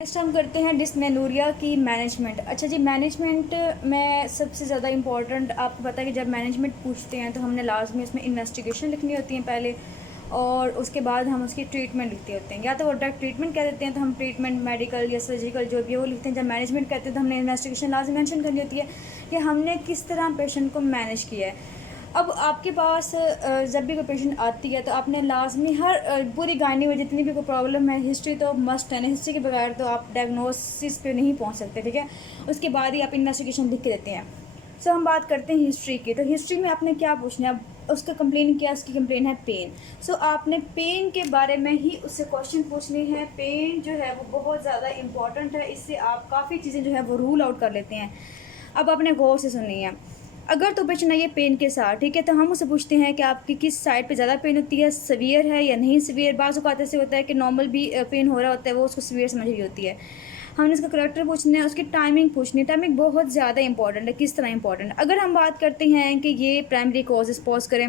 Next हम करते हैं डिस्मेनोरिया की मैनेजमेंट। अच्छा जी, मैनेजमेंट में सबसे ज़्यादा इम्पॉर्टेंट आपको पता है कि जब मैनेजमेंट पूछते हैं तो हमने लाजमी उसमें इन्वेस्टिगेशन लिखनी होती है पहले, और उसके बाद हम उसकी ट्रीटमेंट लिखते होते हैं। या तो वो डायरेक्ट ट्रीटमेंट कह देते हैं तो हम ट्रीटमेंट मेडिकल या सर्जिकल जो भी है वो लिखते हैं। जब मैनेजमेंट कहते हैं तो हमने इन्वेस्टिगेशन लाजमी मेंशन करनी होती है कि हमने किस तरह पेशेंट को मैनेज किया है। अब आपके पास जब भी कोई पेशेंट आती है तो आपने लाजमी हर पूरी गायनी में जितनी भी कोई प्रॉब्लम है, हिस्ट्री तो मस्ट है ना। हिस्ट्री के बगैर तो आप डायग्नोसिस पे नहीं पहुंच सकते, ठीक है। उसके बाद ही आप इन्वेस्टिगेशन लिख के देते हैं। सो हम बात करते हैं हिस्ट्री की। तो हिस्ट्री में आपने क्या पूछना है? अब उसका कंप्लेन किया, उसकी कंप्लेन है पेन। सो आपने पेन के बारे में ही उससे क्वेश्चन पूछने हैं। पेन जो है वो बहुत ज़्यादा इंपॉर्टेंट है, इससे आप काफ़ी चीज़ें जो है वो रूल आउट कर लेते हैं। अब आपने गौर से सुनी है। अगर तो पेशेंट है पेन के साथ, ठीक है, तो हम उससे पूछते हैं कि आपकी किस साइड पे ज़्यादा पेन होती है, सीवियर है या नहीं सीवियर। बाज़ औक़ात ऐसे होता है कि नॉर्मल भी पेन हो रहा होता है, वो उसको सीवियर समझ रही होती है। हमने उसका करैक्टर पूछना है, उसकी टाइमिंग पूछनी है। टाइमिंग बहुत ज़्यादा इंपॉर्टेंट है, किस तरह इंपॉर्टेंट। अगर हम बात करते हैं कि ये प्राइमरी कॉज सपोज करें,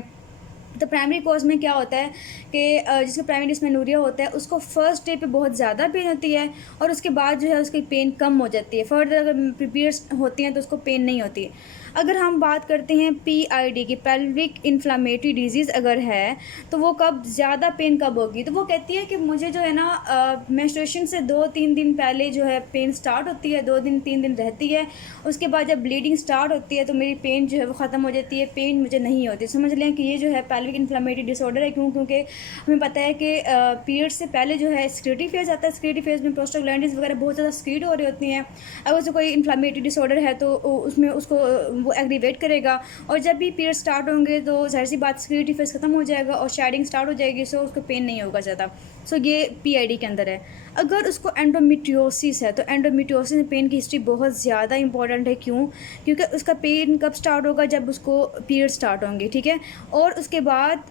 तो प्राइमरी कॉज में क्या होता है कि जिसको प्राइमरी डिस्मेनोरिया होता है उसको फर्स्ट डे पे बहुत ज़्यादा पेन होती है और उसके बाद जो है उसकी पेन कम हो जाती है। फर्दर अगर पीरियड्स होती हैं तो उसको पेन नहीं होती। अगर हम बात करते हैं पीआईडी की, पेल्विक इन्फ्लामेटरी डिजीज़ अगर है, तो वो कब ज़्यादा पेन कब होगी? तो वो कहती है कि मुझे जो है ना मेंस्ट्रुएशन से 2-3 दिन पहले जो है पेन स्टार्ट होती है, 2-3 दिन रहती है। उसके बाद जब ब्लीडिंग स्टार्ट होती है तो मेरी पेन जो है वो ख़त्म हो जाती है, पेन मुझे नहीं होती। समझ लें कि ये जो है पेल्विक इन्फ्लामेटरी डिसऑर्डर है। क्यों? क्योंकि हमें पता है कि पीरियड से पहले जो है सिक्रेटरी फेज़ आता है। सिक्रेटरी फेज़ में प्रोस्टाग्लैंडिन्स वगैरह बहुत ज़्यादा सिक्रीट हो रही होती हैं। अगर उसको कोई इन्फ्लामेटरी डिसऑर्डर है तो उसमें उसको वो एग्रीवेट करेगा, और जब भी पीरियड स्टार्ट होंगे तो ज़ाहिर सी बात सिक्रेटरी फेज़ ख़त्म हो जाएगा और शेडिंग स्टार्ट हो जाएगी। सो उसको पेन नहीं होगा ज़्यादा। सो ये पीआईडी के अंदर है। अगर उसको एंडोमेट्रियोसिस है तो एंडोमेट्रियोसिस में पेन की हिस्ट्री बहुत ज़्यादा इंपॉर्टेंट है। क्यों? क्योंकि उसका पेन कब स्टार्ट होगा? जब उसको पीरियड स्टार्ट होंगे, ठीक है। और उसके बाद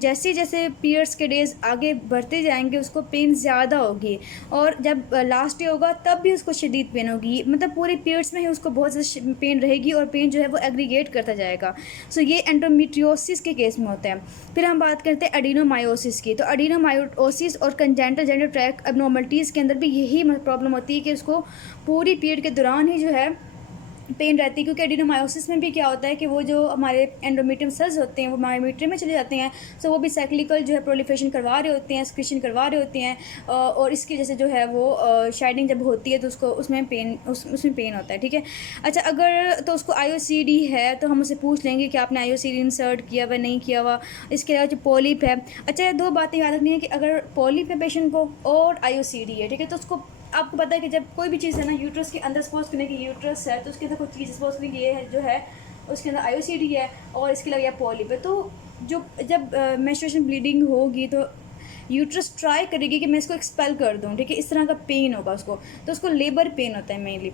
जैसे जैसे पीरियड्स के डेज़ आगे बढ़ते जाएंगे उसको पेन ज़्यादा होगी, और जब लास्ट डे होगा तब भी उसको शदीद पेन होगी। मतलब पूरे पीरियड्स में ही उसको बहुत ज़्यादा पेन रहेगी और पेन जो है वो एग्रीगेट करता जाएगा। सो ये एंडोमेट्रियोसिस के केस में होता है। फिर हम बात करते हैं एडिनोमायोसिस की। तो एडिनोमायोसिस और कंजेनिटल जेनिटल ट्रैक्ट एब्नॉर्मलिटीज़ के अंदर भी यही प्रॉब्लम होती है कि उसको पूरी पीरियड के दौरान ही जो है पेन रहती है। क्योंकि एडिनोमायोसिस में भी क्या होता है कि वो जो हमारे एंडोमेट्रियम सेल्स होते हैं वो मायोमेट्रियम में चले जाते हैं। सो वो भी साइक्लिकल जो है प्रोलिफरेशन करवा रहे होते हैं, एक्सक्रीशन करवा रहे होते हैं, और इसकी वजह से जो है वो शेडिंग जब होती है तो उसको उसमें पेन होता है, ठीक है। अच्छा, अगर तो उसको आईओसीडी है तो हम उससे पूछ लेंगे कि आपने आईओसीडी इंसर्ट किया हुआ नहीं किया हुआ। इसके अलावा जो पॉलिप है, अच्छा, दो बातें याद रखनी है कि अगर पॉलिप है पेशेंट को और आईओसीडी है, ठीक है, तो उसको आपको पता है कि जब कोई भी चीज़ है ना यूट्रस के अंदर, सपोज करने की यूट्रस है तो उसके अंदर कोई चीज़ सपोज करने की ये है जो है उसके अंदर आईओसीडी है और इसके अलावा पॉलिप है, तो जो जब मेंस्ट्रुएशन ब्लीडिंग होगी तो यूट्रस ट्राई करेगी कि मैं इसको एक्सपेल कर दूँ, ठीक है। इस तरह का पेन होगा उसको, तो उसको लेबर पेन होता है मेनली।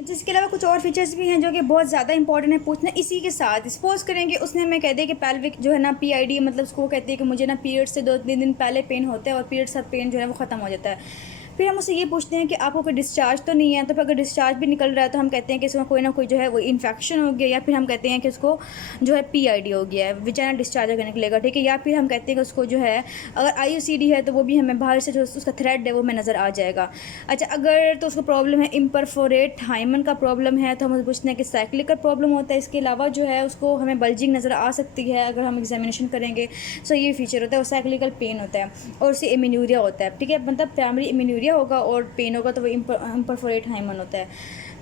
जिसके अलावा कुछ और फीचर्स भी हैं जो कि बहुत ज़्यादा इंपॉर्टेंट है पूछना। इसी के साथ सपोज करेंगे उसने हमें कह दिया कि पेल्विक जो है ना पीआईडी, मतलब उसको कहती है कि मुझे ना पीरियड से 2-3 दिन पहले पेन होता है और पीरियड से पेन जो है वो ख़त्म हो जाता है। फिर हम उससे ये पूछते हैं कि आपको कोई डिस्चार्ज तो नहीं है। तो फिर अगर डिस्चार्ज भी निकल रहा है तो हम कहते हैं कि इसमें कोई ना कोई जो है वो इन्फेक्शन हो गया, या फिर हम कहते हैं कि उसको जो है पीआईडी हो गया है, विजाइनल डिस्चार्ज अगर निकलेगा, ठीक है। या फिर हम कहते हैं कि उसको जो है अगर आईयूसीडी है तो वो भी हमें बाहर से जो उसका थ्रेड है वो हमें नज़र आ जाएगा। अच्छा, अगर तो उसको प्रॉब्लम है इम्परफोरेट हाइमन का प्रॉब्लम है तो हम पूछते हैं कि साइक्लिक का प्रॉब्लम होता है। इसके अलावा जो है उसको हमें बल्जिंग नज़र आ सकती है अगर हम एग्जामिनेशन करेंगे। सो ये फीचर होता है, और साइक्लिकल पेन होता है, और उससे इम्यूनिया होता है, ठीक है। मतलब प्राइमरी इम्यूनिया होगा और पेन होगा तो वो इम्परफोरेट हाइमन होता है।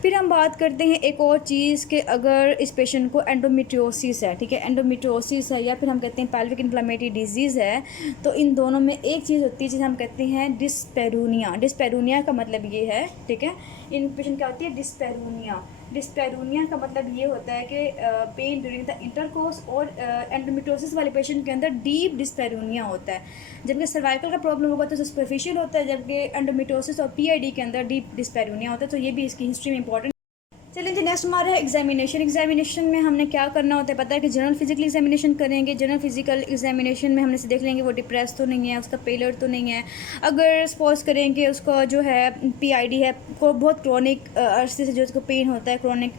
फिर हम बात करते हैं एक और चीज़ कि अगर इस पेशेंट को एंडोमेट्रियोसिस है, ठीक है, एंडोमेट्रियोसिस है या फिर हम कहते हैं पेल्विक इन्फ्लेमेटरी डिजीज़ है, तो इन दोनों में एक चीज़ होती है जिसे हम कहते हैं डिस्पेरूनिया। डिस्पेरूनिया का मतलब ये है, ठीक है, इन पेशेंट क्या होती है डिस्पेरूनिया। डिस्पेरूनिया का मतलब ये होता है कि पेन ड्यूरिंग द इंटरकोर्स, और एंडोमेट्रियोसिस वाले पेशेंट के अंदर डीप डिस्पेरूनिया होता है। जबकि सर्वाइकल का प्रॉब्लम होगा तो सुपरफिशियल होता है, जबकि एंडोमेट्रियोसिस और पीआईडी के अंदर डीप डिस्पेरूनिया होता है। तो ये भी इसकी हिस्ट्री में इंपॉर्टेंट। चलिए जी, नेक्स्ट हमारा है एग्जामिनेशन। एग्जामिनेशन में हमने क्या करना होता है पता है कि जनरल फिजिकल एग्जामिनेशन करेंगे। जनरल फिजिकल एग्जामिनेशन में हमने से देख लेंगे वो डिप्रेस तो नहीं है, उसका पेलर तो नहीं है। अगर सपोज करेंगे उसका जो है पीआईडी है, को बहुत क्रॉनिक अरसे से जो उसको पेन होता है, क्रॉनिक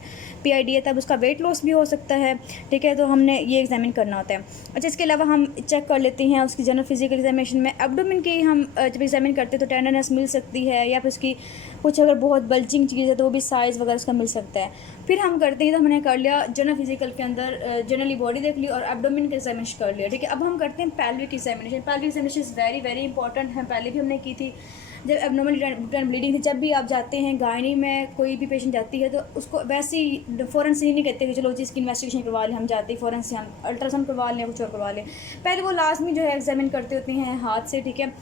पीआईडी है, तब उसका वेट लॉस भी हो सकता है, ठीक है। तो हमने ये एग्जामिन करना होता है। अच्छा, इसके अलावा हम चेक कर लेते हैं उसकी जनरल फिजिकल एग्जामिनेशन में एब्डोमेन की हम जब एग्जामिन करते हैं तो टेंडरनेस मिल सकती है, या फिर उसकी कुछ अगर बहुत बल्जिंग चीज़ है तो वो भी साइज़ वगैरह उसका मिल सकता है। फिर हम करते हैं तो हमने कर लिया जनरल फिजिकल के अंदर जनरली बॉडी देख ली और एब्डोमेन का एग्जामिनेशन कर लिया, ठीक है। अब हम करते हैं pelvic examination. Pelvic examination is very very important है, पहले भी हमने की थी जब एबनॉर्मल यूट्राइन ब्लीडिंग थी। जब भी आप जाते हैं गायनी में, कोई भी पेशेंट जाती है तो उसको वैसे ही फ़ौरन से ही नहीं कहते कि चलो जिसकी इसकी इन्वेस्टिगेशन करवा लें, हम जाते हैं फ़ौरन से हम अल्ट्रासाउंड करवा लें या कुछ और करवा लें। पहले वो लाजमी जो है एग्जामिन करते होते हैं हाथ से, ठीक है।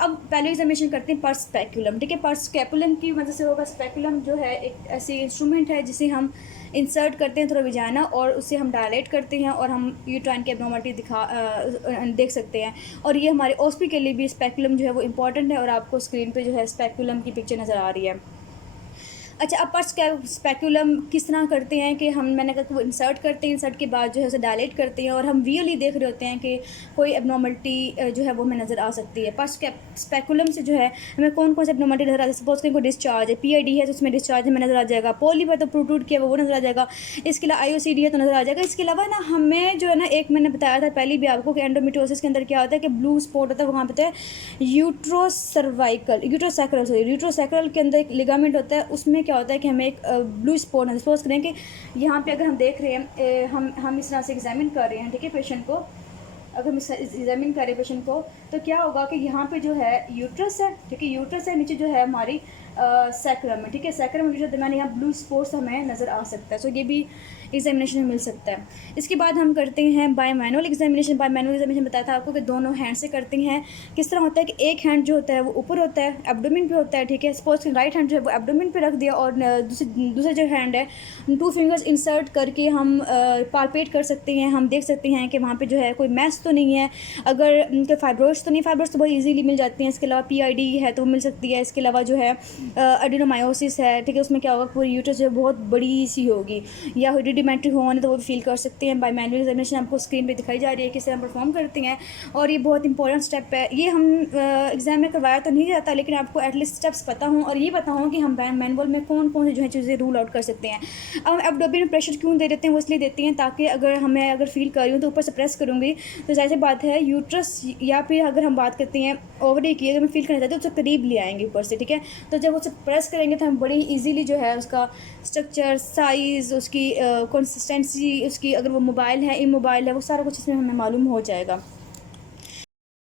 अब पहले एग्जामिनेशन करते हैं पर्स स्पेकुलम, ठीक है। पर्स स्पेकुलम की वजह से होगा, स्पेकुलम जो है एक ऐसी इंस्ट्रूमेंट है जिसे हम इंसर्ट करते हैं थ्रू विजाना और उससे हम डायलेट करते हैं और हम यूट्राइन की एब्नॉर्मलिटी देख सकते हैं। और ये हमारे ओस्पी के लिए भी स्पेकुलम जो है वो इंपॉर्टेंट है और आपको स्क्रीन पे जो है स्पेकुलम की पिक्चर नज़र आ रही है। अच्छा, अब पर्स स्पेकुलम किस तरह करते हैं कि मैंने कहा वो इंसर्ट करते हैं, इंसर्ट के बाद जो है उसे डायलेट करते हैं और हम विजुअली देख रहे होते हैं कि कोई एबनॉर्मलिटी जो है वो हमें नज़र आ सकती है। पर्स स्पेकुलम से जो है हमें कौन कौन से एबनॉर्मलिटी नज़र आती है। सपोज करें कोई डिस्चार्ज है, पीआईडी है तो उसमें डिस्चार्ज हमें नज़र आ जाएगा, पॉलिप है तो प्रोट्रूड किया वो नज़र आ जाएगा, इसके अलावा आईओसीडी है तो नज़र आ जाएगा। इसके अलावा ना हमें जो है ना, एक मैंने बताया था पहले भी आपको कि एंडोमेट्रियोसिस के अंदर क्या होता है कि ब्लू स्पॉट होता है, वहाँ पे यूट्रोसैक्रल के अंदर एक लिगामेंट होता है, उसमें क्या होता है कि हमें एक ब्लू स्पॉट है। सपोज करें कि यहाँ पे अगर हम देख रहे हैं हम इस तरह से एग्जामिन कर रहे हैं, ठीक है, पेशेंट को अगर हम एग्जामिन करें पेशेंट को तो क्या होगा कि यहाँ पे जो है यूट्रस है, ठीक है, यूट्रस है, नीचे जो है हमारी सैक्रम है, ठीक है। सैक्रम में जो दरमियान यहाँ ब्लू स्पॉट्स हमें नज़र आ सकता है। सो ये भी एग्जामिनेशन में मिल सकता है। इसके बाद हम करते हैं bye manual examination. Bye manual examination बताया था आपको कि दोनों हैंड से करते हैं। किस तरह होता है कि एक हैंड जो होता है वो ऊपर होता है, एब्डोमेन पे होता है, ठीक है। सपोज राइट हैंड जो है वो एब्डोमेन पे रख दिया और दूसरे जो हैंड है 2 फिंगर्स इंसर्ट करके हम पालपेट कर सकते हैं। हम देख सकते हैं कि वहाँ पे जो है कोई मैस तो नहीं है, अगर उनके फाइब्रोइड्स तो नहीं, फाइब्रोइड्स तो बहुत ईजीली मिल जाती हैं। इसके अलावा पीआईडी है तो मिल सकती है। इसके अलावा जो है एडिनोमायोसिस है, ठीक है, उसमें क्या होगा पूरी यूट्रस जो है बहुत बड़ी सी होगी, या हेरिडिमेट्री होने तो वो फील कर सकते हैं। बाय मैनुअल एग्जामिनेशन आपको स्क्रीन पे दिखाई जा रही है किस तरह परफॉर्म करते हैं और ये बहुत इंपॉर्टेंट स्टेप है। ये हम एग्जाम में करवाया तो नहीं जाता, लेकिन आपको एटलीस्ट स्टेप्स पता हों और ये पता हों कि हम मैनुअल में कौन कौन सी जो है चीज़ें रूल आउट कर सकते हैं। अब हम एब्डोमेन में प्रेशर क्यों दे देते हैं, वो इसलिए देते हैं ताकि अगर फील कर रही हूँ तो ऊपर से प्रेस करूँगी तो जाहिर सी बात है यूट्रस, या फिर अगर हम बात करते हैं ओवरी की, अगर मैं फील करना चाहती हूँ तो उससे करीब ले आएंगे ऊपर से, ठीक है। तो जब उसे प्रेस करेंगे तो हम बड़ी ईजीली जो है उसका स्ट्रक्चर, साइज़, उसकी कंसिस्टेंसी, उसकी अगर वो मोबाइल है, इमोबाइल है, वो सारा कुछ इसमें हमें मालूम हो जाएगा।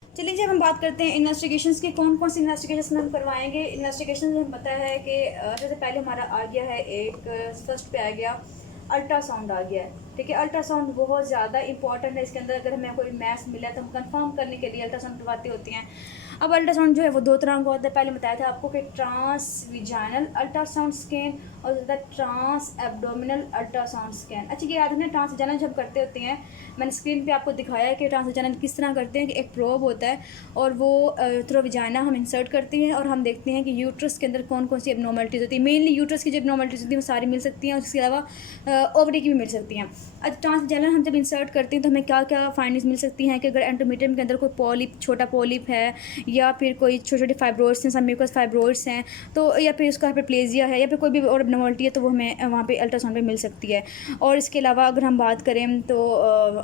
चलिए, जब हम बात करते हैं इन्वेस्टिगेशंस की, कौन कौन सी इन्वेस्टिगेशन हम करवाएंगे। इन्वेस्टिगेशन हमें पता है कि सबसे पहले हमारा आ गया है एक फर्स्ट पे आ गया अल्ट्रासाउंड आ गया है, ठीक है। अल्ट्रासाउंड बहुत ज़्यादा इंपॉर्टेंट है। इसके अंदर अगर हमें कोई मैस मिला है तो हम कंफर्म करने के लिए अल्ट्रासाउंड करवाते होते हैं। अब अल्ट्रासाउंड जो है वो 2 तरह का होता है। पहले बताया था आपको कि ट्रांस विजाइनल अल्ट्रासाउंड स्कैन और ट्रांस एब्डोमिनल अल्ट्रासाउंड स्कैन। अच्छा, ये याद है ना, ट्रांस विजाइनल जब करते होते हैं, मैंने स्क्रीन पे आपको दिखाया है कि ट्रांस विजाइनल किस तरह करते हैं कि एक प्रोब होता है और वो थ्रू विजाइना हम इंसर्ट करते हैं और हम देखते हैं कि यूट्रस के अंदर कौन कौन सी एबनॉर्मलिटीज़ होती है। मेनली यूट्रस की जो एबनॉर्मलिटीज़ होती हैं वो सारी मिल सकती हैं और उसके अलावा ओवरी की भी मिल सकती हैं। अब ट्रांस विजाइनल हम जब इंसर्ट करते हैं तो हमें क्या क्या फाइंडिंग्स मिल सकती हैं कि अगर एंडोमेट्रियम के अंदर कोई पॉलिप, छोटा पॉलिप है, या फिर कोई छोटे छोटे फाइब्रोइड्स हैं, सबम्यूकस फाइब्रोइड्स हैं, तो या फिर उसका हाइपरप्लेजिया है, या फिर कोई भी और एबनॉर्मलिटी है, तो वो हमें वहाँ पे अल्ट्रासाउंड पे मिल सकती है। और इसके अलावा अगर हम बात करें तो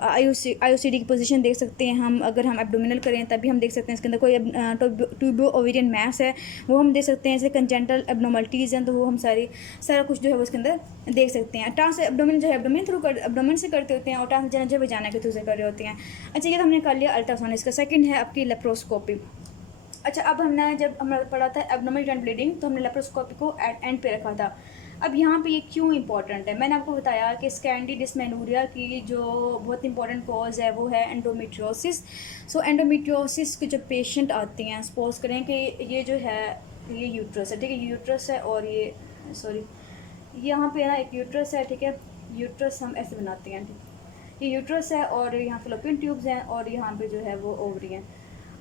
आईओसीडी की पोजीशन देख सकते हैं हम। अगर हम एब्डोमिनल करें तभी हम देख सकते हैं इसके अंदर कोई ट्यूबो ओवेरियन मैस है वो हम देख सकते हैं। जैसे कंजेंटल एबनॉर्मलिटीज़ हैं तो वो हम सारा कुछ जो है वो इसके अंदर देख सकते हैं। ट्रांस एब्डोमिन जो है एब्डोमिन से करते होते हैं और ट्रांस जो वजाना के थ्रू से कर रहे होते हैं। अच्छा, ये तो हमने कर लिया अल्ट्रासाउंड। इसका सेकंड है आपकी लेप्रोस्कोपी। अच्छा, अब हमने जब हमने पढ़ा था एब्डोमिनल यूट्राइन ब्लीडिंग तो हमने लेप्रोस्कोपी को एंड पे रखा था। अब यहाँ पे ये क्यों इंपॉर्टेंट है, मैंने आपको बताया कि स्कैंडी डिस्मेनोरिया की जो बहुत इंपॉर्टेंट कॉज है वो है एंडोमेट्रियोसिस। सो एंडोमेट्रियोसिस के जो पेशेंट आते हैं, सपोज करें कि ये जो है ये यूट्रस है, ठीक है, यूट्रस है और ये यहाँ पे ना एक यूट्रस है, ठीक है। यूट्रस हम ऐसे बनाते हैं, ठीक, ये यूट्रस है और यहाँ फेलोपियन ट्यूब्स हैं और यहाँ पे जो है वो ओवरी हैं।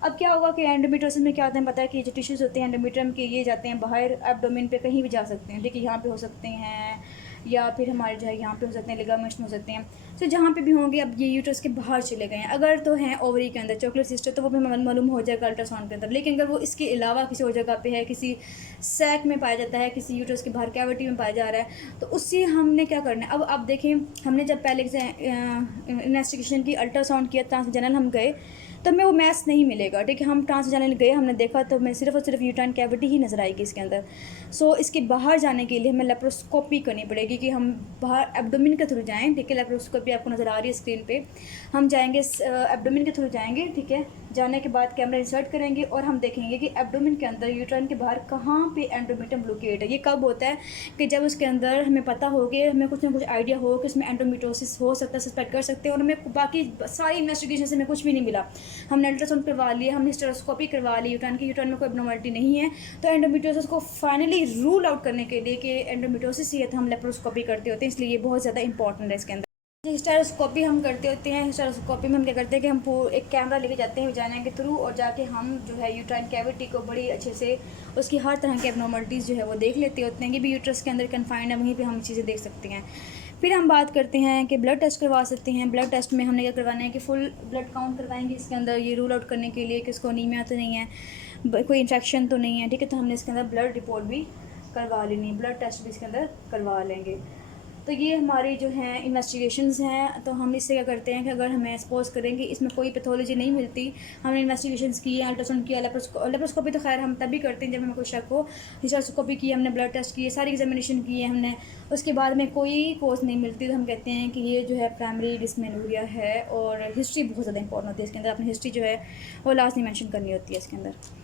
अब क्या होगा कि एंडोमेट्रियोसिस में क्या होता है पता है कि जो टिश्यूज़ होते हैं एंडोमेट्रियम के, ये जाते हैं बाहर एब्डोमेन पे कहीं भी जा सकते हैं, ठीक है। यहाँ पे हो सकते हैं, या फिर हमारे जो है यहाँ पे हो सकते हैं लिगामेंट्स हो सकते हैं। तो जहाँ पे भी होंगे, अब ये यूट्रस के बाहर चले गए हैं, अगर तो हैं ओवरी के अंदर चॉकलेट सिस्टर, तो वो भी हमें मालूम हो जाएगा अल्ट्रासाउंड के अंदर। लेकिन अगर वो इसके अलावा किसी और जगह पे है, किसी सैक में पाया जाता है, किसी यूट्रस के बाहर कैविटी में पाया जा रहा है, तो उससे हमने क्या करना है। अब आप देखें, हमने जब पहले इन्वेस्टिगेशन की, अल्ट्रासाउंड किया, ट्रांसजनरल हम गए, तो हमें वो मैस नहीं मिलेगा, ठीक है। हम ट्रांसजनरल गए, हमने देखा तो हमें सिर्फ और सिर्फ यूट्राइन कैविटी ही नज़र आएगी इसके अंदर। सो इसके बाहर जाने के लिए हमें लेप्रोस्कोपी करनी पड़ेगी कि हम बाहर एब्डोमिन के थ्रू जाएँ, ठीक है। लेप्रोस्कोपी आपको नज़र आ रही है स्क्रीन पे। हम जाएंगे एब्डोमिन के थ्रू जाएंगे, ठीक है। जाने के बाद कैमरा इंसर्ट करेंगे और हम देखेंगे कि एब्डोमिन के अंदर यूट्राइन के बाहर कहाँ पे एंडोमेट्रियम ब्लॉकेट है। ये कब होता है कि जब उसके अंदर हमें पता हो कि हमें कुछ ना कुछ आइडिया हो कि उसमें एंडोमेट्रोसिस हो सकता है, सस्पेक्ट कर सकते हैं, और हमें बाकी सारी इन्वेस्टिगेशन से हमें कुछ भी नहीं मिला। हमने अल्ट्रासाउंड करवा लिया, हमने हिस्टेरोस्कोपी करवा ली, यूट्राइन में कोई एब्नॉर्मलिटी नहीं है, तो एंडोमेट्रियोसिस को फाइनली रूल आउट करने के लिए कि एंडोमेट्रियोसिस ही है, तो हम लेप्रोस्कोपी करते होते हैं। इसलिए ये बहुत ज़्यादा इंपॉर्टेंट है इसके अंदर। हिस्टेरोस्कोपी हम करते होते हैं। हिस्टेरोस्कोपी में हम क्या करते हैं कि हम एक कैमरा लेके जाते हैं वजाइना के थ्रू, और जाके हम जो है यूट्राइन कैविटी को बड़ी अच्छे से उसकी हर तरह की एब्नॉर्मलिटीज़ जो है वो देख लेते होते हैं कि भी यूट्रस के अंदर कन्फाइंड है, वहीं पे हम चीज़ें देख सकते हैं। फिर हम बात करते हैं कि ब्लड टेस्ट करवा सकते हैं। ब्लड टेस्ट में हमने क्या करवाना है कि फुल ब्लड काउंट करवाएंगे इसके अंदर, ये रूल आउट करने के लिए कि इसको अनीमिया तो नहीं है, कोई इन्फेक्शन तो नहीं है, ठीक है। तो हमने इसके अंदर ब्लड रिपोर्ट भी करवा लेनी, ब्लड टेस्ट भी इसके अंदर करवा लेंगे। तो ये हमारी जो हैं इन्वेस्टिगेशंस हैं। तो हम इससे क्या करते हैं कि अगर हमें सपोज करेंगे इसमें कोई पैथोलॉजी नहीं मिलती, हमने इन्वेस्टिगेशंस की, अल्ट्रासाउंड किया, लेप्रोस्कोपी तो खैर हम तभी करते हैं जब हमें कोई शक हो। हिस्टेरोस्कोपी की, हमने ब्लड टेस्ट किए, सारी एग्जामिनेशन की है हमने, उसके बाद में कोई कोज नहीं मिलती, तो हम कहते हैं कि ये जो है प्राइमरी डिस्मेनोरिया है। और हिस्ट्री बहुत ज़्यादा इंपॉर्टेंट होती है इसके अंदर, अपनी हिस्ट्री जो है वो लास्ट नहीं मैंशन करनी होती है इसके अंदर।